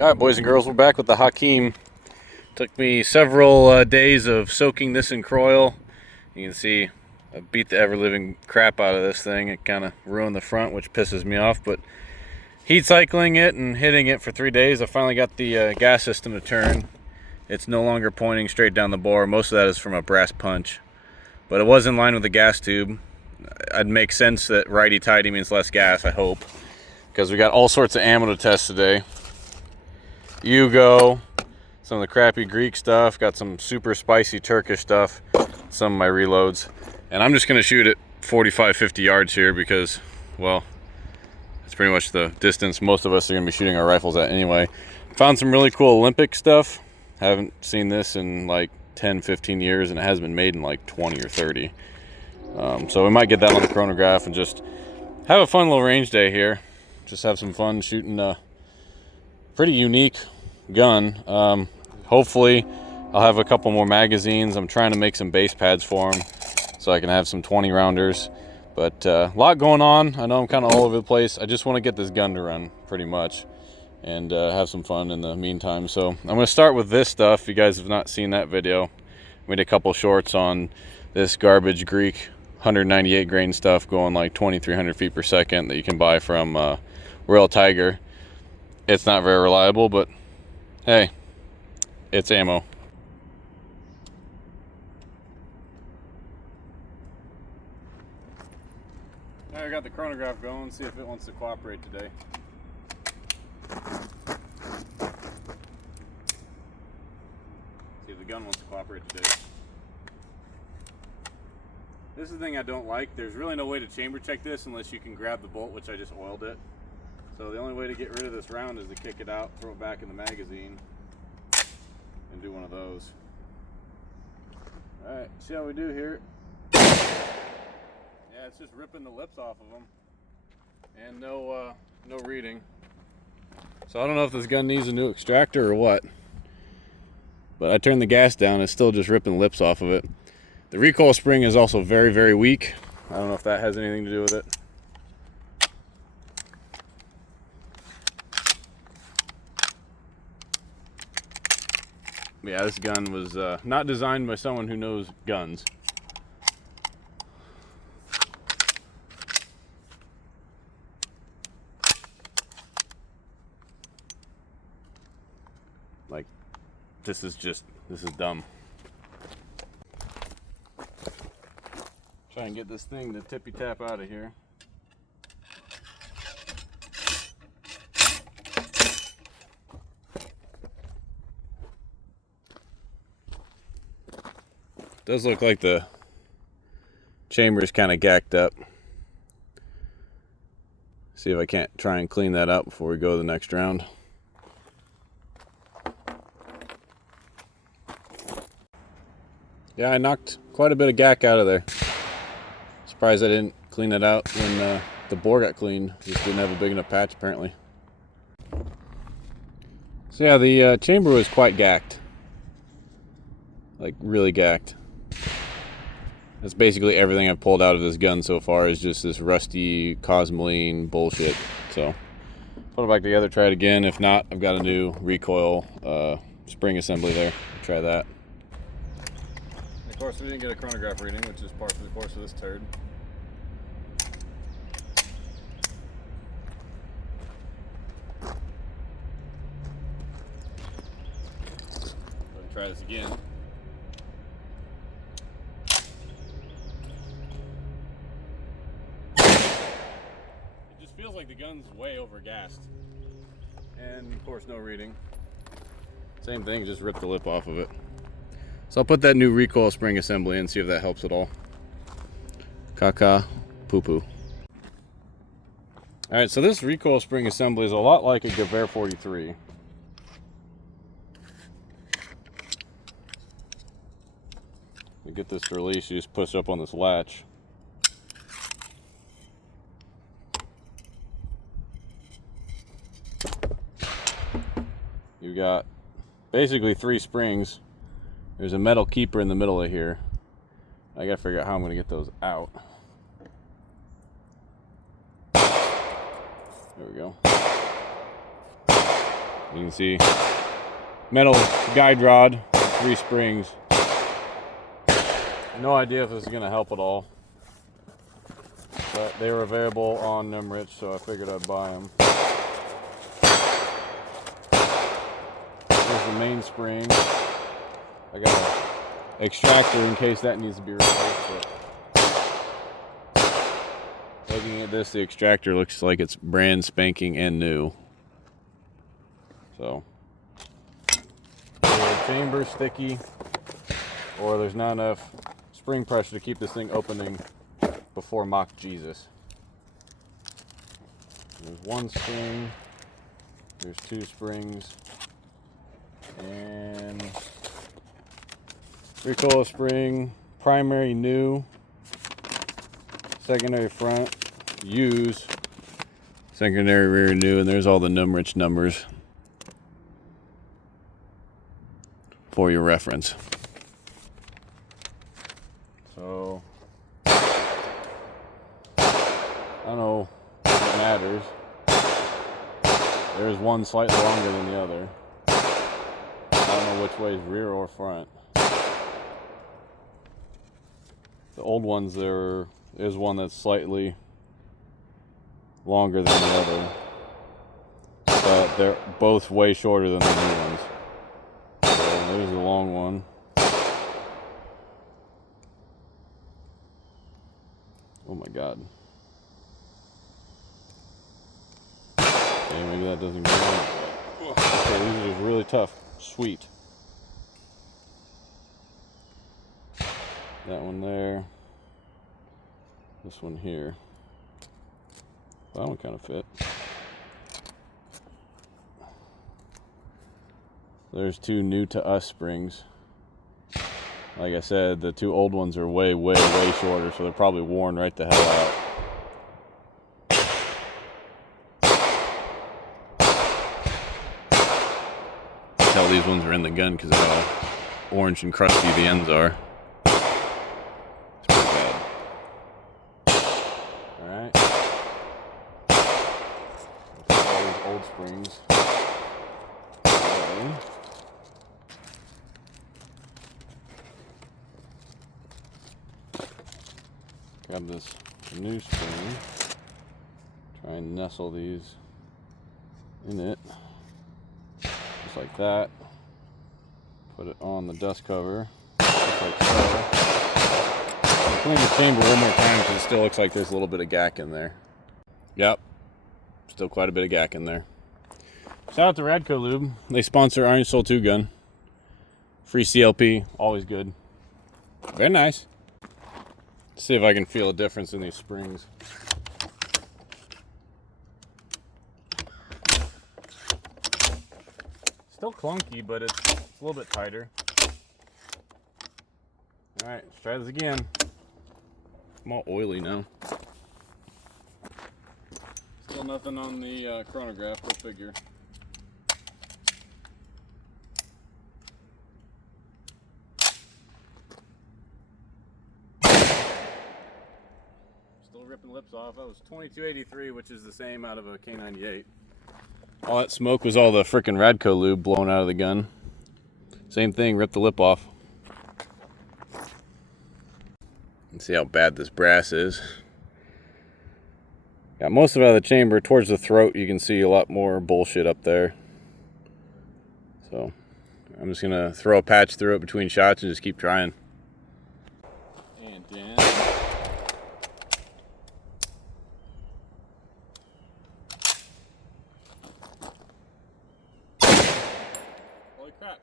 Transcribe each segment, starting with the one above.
Alright, boys and girls, we're back with the Hakim. Took me several days of soaking this in recoil. You can see I beat the ever-living crap out of this thing. It kind of ruined the front, which pisses me off, but heat cycling it and hitting it for 3 days, I finally got the gas system to turn. It's no longer pointing straight down the bore. Most of that is from a brass punch, but it was in line with the gas tube. It'd make sense that righty-tighty means less gas, I hope, because we got all sorts of ammo to test today. Yugo, some of the crappy Greek stuff, got some super spicy Turkish stuff, some of my reloads, and I'm just going to shoot at 45-50 yards here because, well, it's pretty much the distance most of us are going to be shooting our rifles at anyway. Found some really cool Olympic stuff. Haven't seen this in like 10-15 years, and it has been made in like 20 or 30. So we might get that on the chronograph and just have a fun little range day here. Just have some fun shooting pretty unique gun. Hopefully I'll have a couple more magazines. I'm trying to make some base pads for them so I can have some 20 rounders, but a lot going on. I know I'm kind of all over the place. I just want to get this gun to run pretty much and have some fun in the meantime. So I'm going to start with this stuff. If you guys have not seen that video, we did a couple shorts on this garbage Greek 198 grain stuff going like 2,300 feet per second that you can buy from Royal Tiger. It's not very reliable, but hey, it's ammo. Now I got the chronograph going, see if it wants to cooperate today. See if the gun wants to cooperate today. This is the thing I don't like. There's really no way to chamber check this unless you can grab the bolt, which I just oiled it. So the only way to get rid of this round is to kick it out, throw it back in the magazine, and do one of those. Alright, see how we do here. Yeah, it's just ripping the lips off of them. And no reading. So I don't know if this gun needs a new extractor or what. But I turned the gas down, it's still just ripping the lips off of it. The recoil spring is also very, very weak. I don't know if that has anything to do with it. Yeah, this gun was not designed by someone who knows guns. Like, this is dumb. Try and get this thing to tippy tap out of here. Does look like the chamber is kind of gacked up. See if I can't try and clean that up before we go to the next round. Yeah, I knocked quite a bit of GAK out of there. Surprised I didn't clean it out when the bore got cleaned. Just didn't have a big enough patch apparently. So yeah, the chamber was quite gacked. Like really gacked. That's basically everything I've pulled out of this gun so far is just this rusty Cosmoline bullshit. So put it back together, try it again. If not, I've got a new recoil spring assembly there. Try that. And of course, we didn't get a chronograph reading, which is part of the course of this turd. Try this again. Feels like the gun's way over gassed, and of course no reading. Same thing, just ripped the lip off of it. So I'll put that new recoil spring assembly in, see if that helps at all. Caca poo poo. All right, so this recoil spring assembly is a lot like a Gewehr 43. To get this to release, you just push up on this latch. You've got basically 3 springs. There's a metal keeper in the middle of here. I gotta figure out how I'm gonna get those out. There we go. You can see metal guide rod, 3 springs. No idea if this is going to help at all, but they were available on Numrich, so I figured I'd buy them. Here's the mainspring. I got an extractor in case that needs to be replaced. But looking at this, the extractor looks like it's brand spanking and new. So, the chamber's sticky, or there's not enough spring pressure to keep this thing opening before Mock Jesus. There's 1 spring, there's 2 springs, and recoil spring, primary new, secondary front use, secondary rear new, and there's all the Numrich numbers for your reference. So I don't know if it matters. There's one slightly longer than the other. I don't know which way is rear or front. The old ones, there is one that's slightly longer than the other, but they're both way shorter than the new ones. So there's the long one. Oh my god. Okay, maybe that doesn't go on. Okay, these are just really tough. Sweet. That one there. This one here. That one kind of fit. There's 2 new to us springs. Like I said, the 2 old ones are way shorter, so they're probably worn right the hell out. I can tell these ones are in the gun because of how orange and crusty the ends are. It's pretty bad. Alright. All these old springs. Okay. Grab this new spring, try and nestle these in it, just like that. Put it on the dust cover, just like so. I'll clean the chamber one more time because it still looks like there's a little bit of GAK in there. Yep, still quite a bit of GAK in there. Shout out to Radco Lube. They sponsor Iron Soul 2 gun. Free CLP, always good. Very nice. Let's see if I can feel a difference in these springs. Still clunky, but it's a little bit tighter. Alright, let's try this again. I'm all oily now. Still nothing on the chronograph, go figure. Ripping lips off. That was 2283, which is the same out of a K98. All that smoke was all the frickin' Radco lube blown out of the gun. Same thing, ripped the lip off. Let's see how bad this brass is. Got most of it out of the chamber. Towards the throat, you can see a lot more bullshit up there. So I'm just gonna throw a patch through it between shots and just keep trying. And then crap.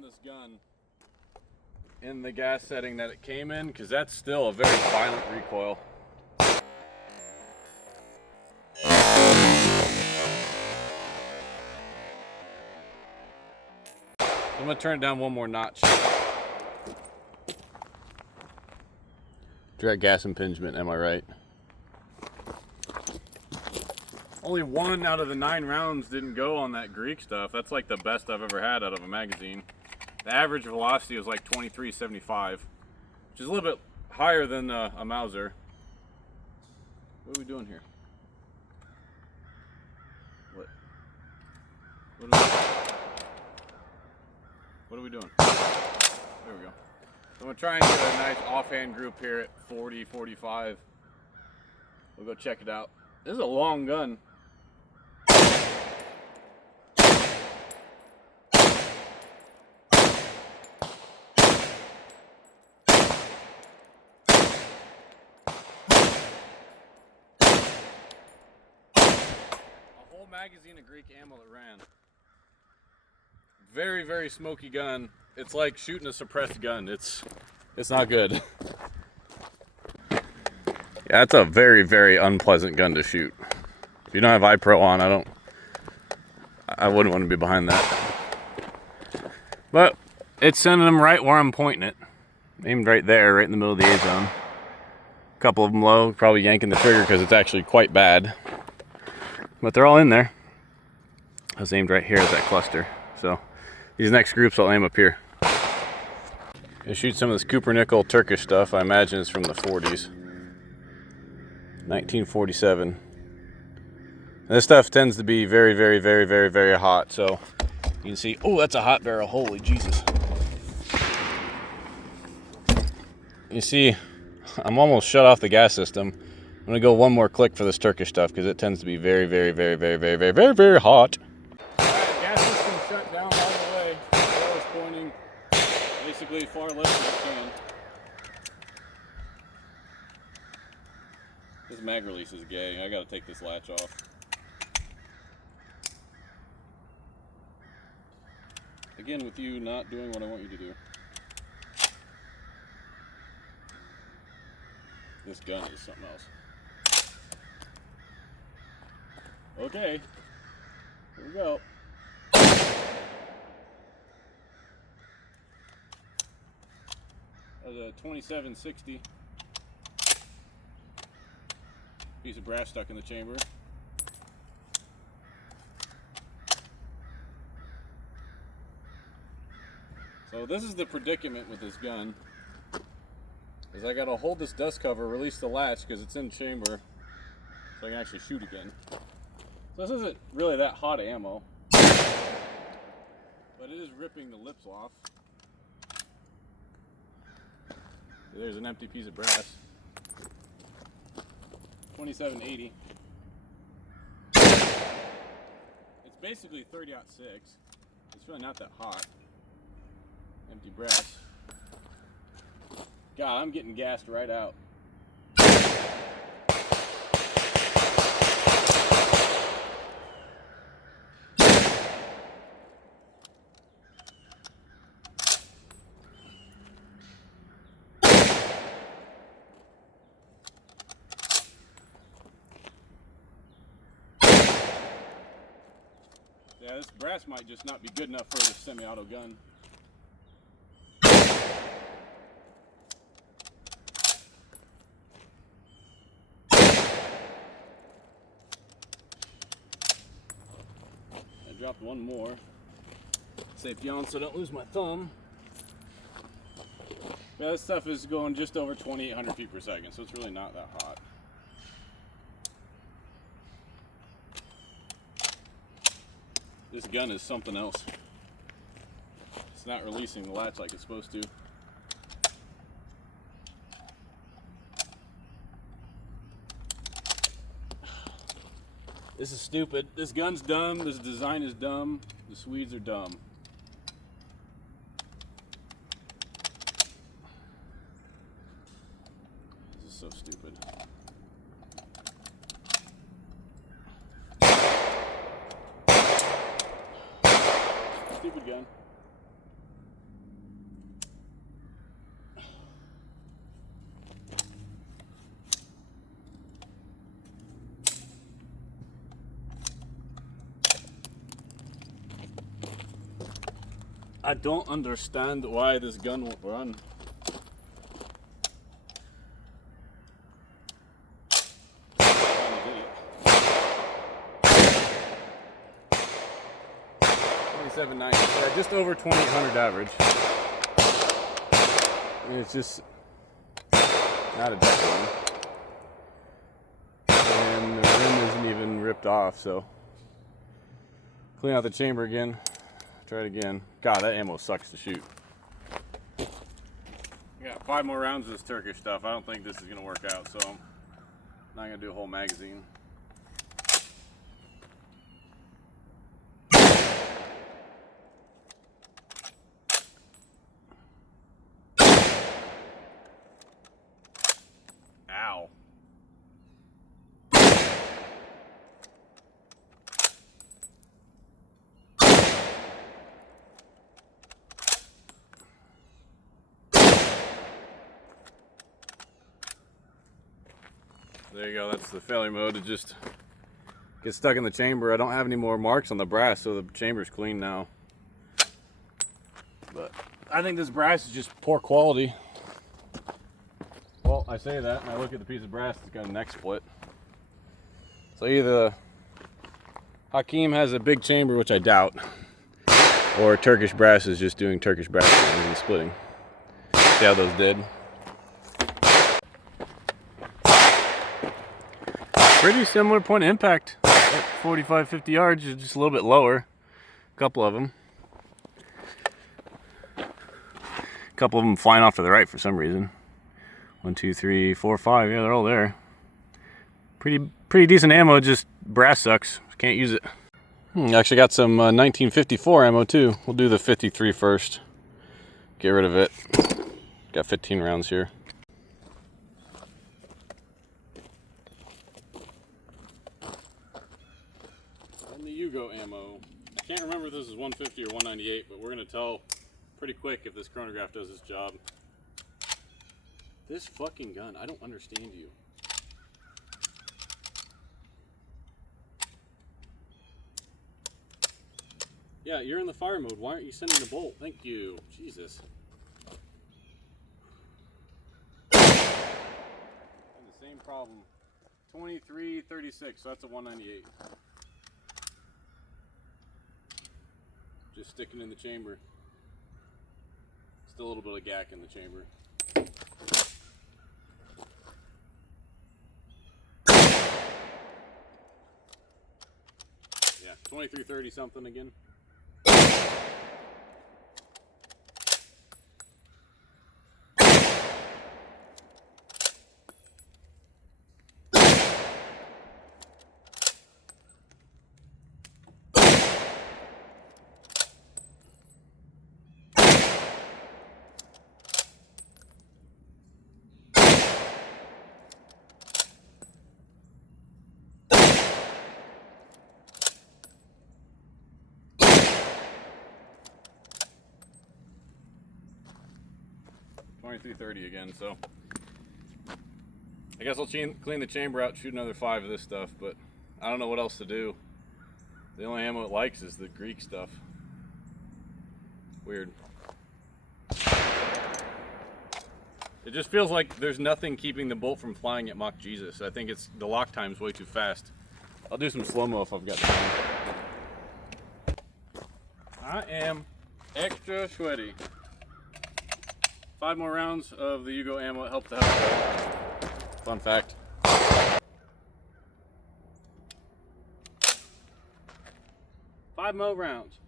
This gun in the gas setting that it came in, because that's still a very violent recoil. I'm gonna turn it down one more notch. Direct gas impingement, am I right? Only 1 out of the 9 rounds didn't go on that Greek stuff. That's like the best I've ever had out of a magazine. The average velocity was like 23.75, which is a little bit higher than a Mauser. What are we doing here? What are we doing? There we go. So I'm gonna try and get a nice offhand group here at 40, 45. We'll go check it out. This is a long gun. Magazine of Greek ammo that ran. Very, very smoky gun. It's like shooting a suppressed gun. It's not good. Yeah, it's a very, very unpleasant gun to shoot. If you don't have iPro on, I wouldn't want to be behind that. But it's sending them right where I'm pointing it. Aimed right there, right in the middle of the A zone. A couple of them low, probably yanking the trigger because it's actually quite bad. But they're all in there. I was aimed right here at that cluster. So these next groups I'll aim up here. Gonna shoot some of this Cooper-Nickel Turkish stuff. I imagine it's from the 40s. 1947. And this stuff tends to be very, very, very, very, very hot. So you can see, oh, that's a hot barrel. Holy Jesus. You see, I'm almost shut off the gas system. I'm gonna go one more click for this Turkish stuff because it tends to be very, very, very, very, very, very, very, very hot. Alright, gas system shut down all the way. I was pointing basically far left as I can. This mag release is gay. I gotta take this latch off. Again, with you not doing what I want you to do. This gun is something else. Okay, here we go. That's a 2760. Piece of brass stuck in the chamber. So this is the predicament with this gun. Is I gotta hold this dust cover, release the latch because it's in chamber, so I can actually shoot again. So this isn't really that hot ammo, but it is ripping the lips off. There's an empty piece of brass. 2780. It's basically 30-06. It's really not that hot. Empty brass. God, I'm getting gassed right out. Yeah, this brass might just not be good enough for a semi-auto gun. I dropped one more. Safety on so I don't lose my thumb. Yeah, this stuff is going just over 2,800 feet per second, so it's really not that hot. This gun is something else. It's not releasing the latch like it's supposed to. This is stupid. This gun's dumb. This design is dumb. The Swedes are dumb. This is so stupid. Stupid gun. I don't understand why this gun won't run. 5790. Yeah, just over 2800 average. And it's just not a deck one. And the rim isn't even ripped off, so clean out the chamber again. Try it again. God, that ammo sucks to shoot. I got 5 more rounds of this Turkish stuff. I don't think this is gonna work out, so I'm not gonna do a whole magazine. Ow. There you go, that's the failure mode. It just gets stuck in the chamber. I don't have any more marks on the brass, so the chamber's clean now. But I think this brass is just poor quality. Well, I say that, and I look at the piece of brass that's got a neck split. So either Hakim has a big chamber, which I doubt, or Turkish brass is just doing Turkish brass and splitting. See how those did. Pretty similar point of impact at 45, 50 yards, just a little bit lower. A couple of them. A couple of them flying off to the right for some reason. 1, 2, 3, 4, 5. Yeah, they're all there. Pretty decent ammo. Just brass sucks. Can't use it. Actually got some 1954 ammo too. We'll do the 53 first. Get rid of it. Got 15 rounds here. And the Yugo ammo. I can't remember if this is 150 or 198, but we're gonna tell pretty quick if this chronograph does its job. This fucking gun, I don't understand you. Yeah, you're in the fire mode. Why aren't you sending the bolt? Thank you. Jesus. And the same problem. 2336, so that's a 198. Just sticking in the chamber. Still a little bit of GAK in the chamber. Yeah, 2330 something again. .2330 again, so I guess I'll clean the chamber out, shoot another 5 of this stuff, but I don't know what else to do. The only ammo it likes is the Greek stuff. Weird. It just feels like there's nothing keeping the bolt from flying at Mach Jesus. I think it's the lock time's way too fast. I'll do some slow-mo if I've got time. I am extra sweaty. 5 more rounds of the Yugo ammo. It helped the hell. Fun fact. Five more rounds.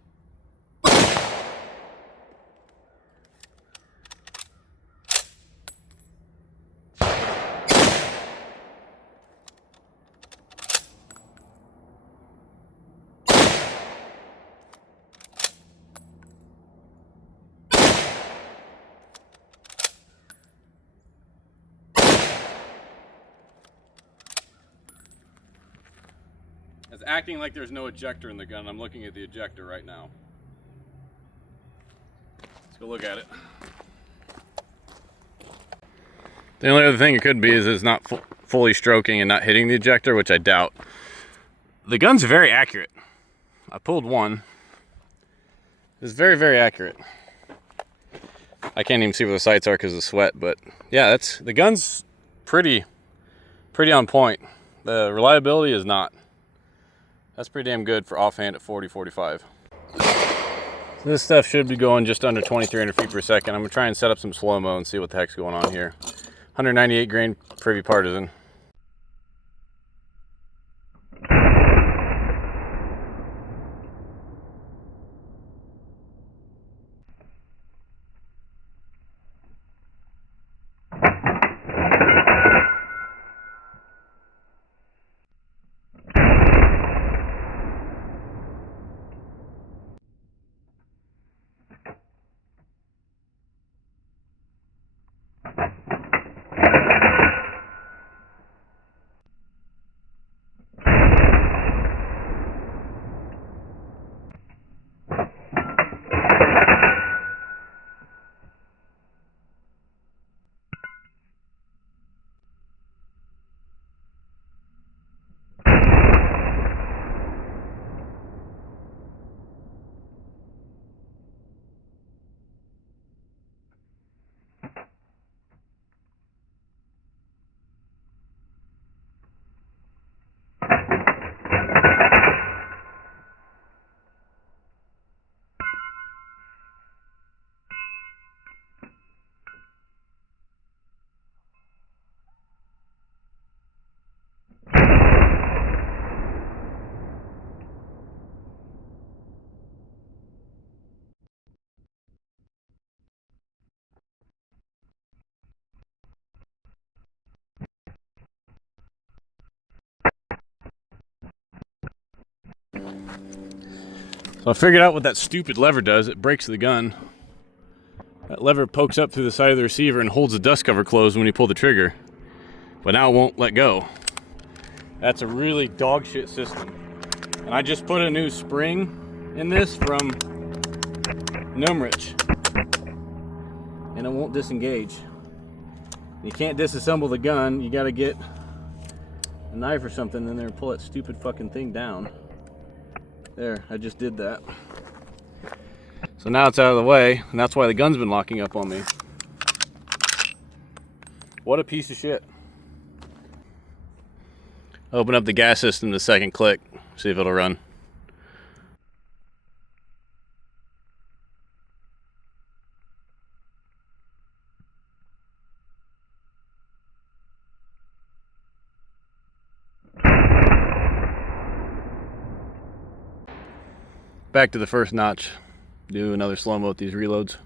It's acting like there's no ejector in the gun. I'm looking at the ejector right now. Let's go look at it. The only other thing it could be is it's not fully stroking and not hitting the ejector, which I doubt. The gun's very accurate. I pulled one. It's very, very accurate. I can't even see where the sights are because of the sweat, but yeah, the gun's pretty on point. The reliability is not. That's pretty damn good for offhand at 40, 45. This stuff should be going just under 2,300 feet per second. I'm gonna try and set up some slow-mo and see what the heck's going on here. 198 grain Privy Partisan. So I figured out what that stupid lever does. It breaks the gun. That lever pokes up through the side of the receiver and holds the dust cover closed when you pull the trigger. But now it won't let go. That's a really dog shit system. And I just put a new spring in this from Numrich. And it won't disengage. You can't disassemble the gun. You gotta get a knife or something in there and pull that stupid fucking thing down. There, I just did that. So now it's out of the way, and that's why the gun's been locking up on me. What a piece of shit. Open up the gas system the second click, see if it'll run. Back to the first notch. Do another slow-mo with these reloads.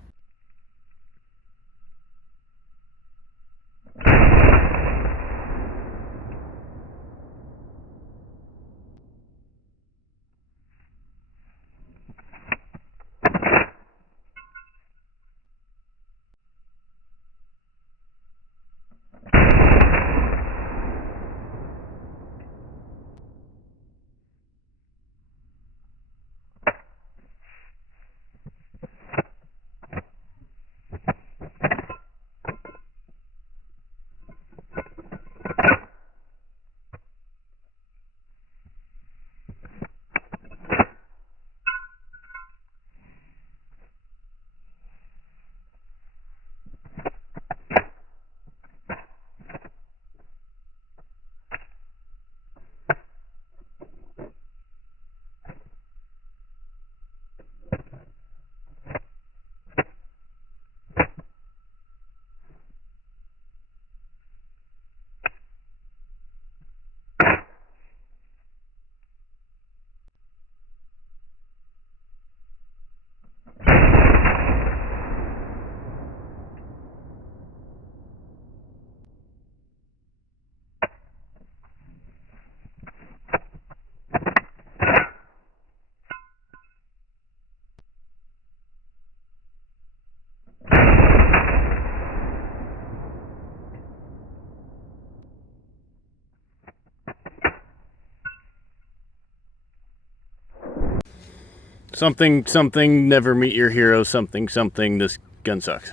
Something, something, never meet your hero, something, something, this gun sucks.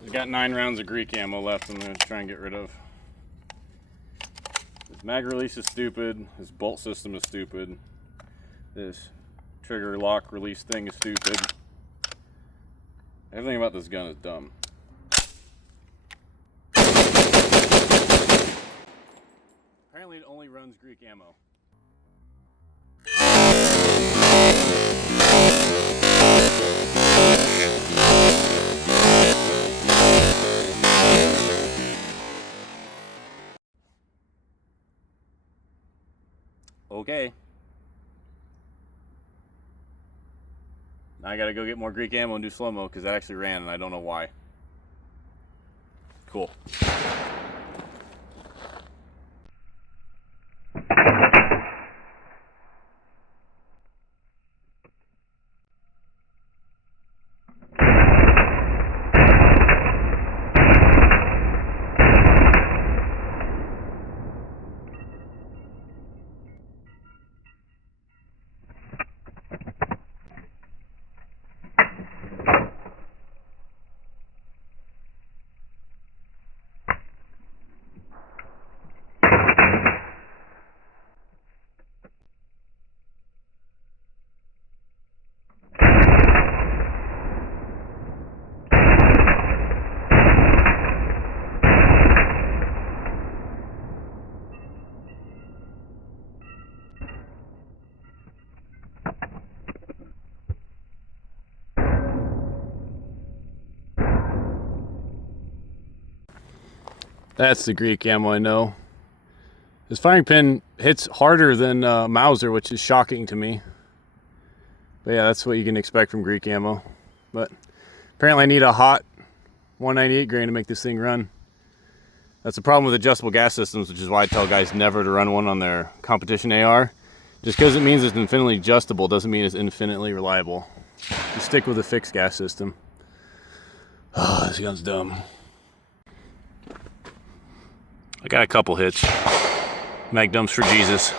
I've got 9 rounds of Greek ammo left I'm going to try and get rid of. This mag release is stupid, this bolt system is stupid, this trigger lock release thing is stupid. Everything about this gun is dumb. Apparently it only runs Greek ammo. I gotta go get more Greek ammo and do slow-mo because that actually ran and I don't know why. Cool. That's the Greek ammo I know. This firing pin hits harder than Mauser, which is shocking to me. But yeah, that's what you can expect from Greek ammo. But apparently I need a hot 198 grain to make this thing run. That's the problem with adjustable gas systems, which is why I tell guys never to run one on their competition AR. Just because it means it's infinitely adjustable doesn't mean it's infinitely reliable. You stick with a fixed gas system. Oh, this gun's dumb. I got a couple hits. Mag dumps for Jesus.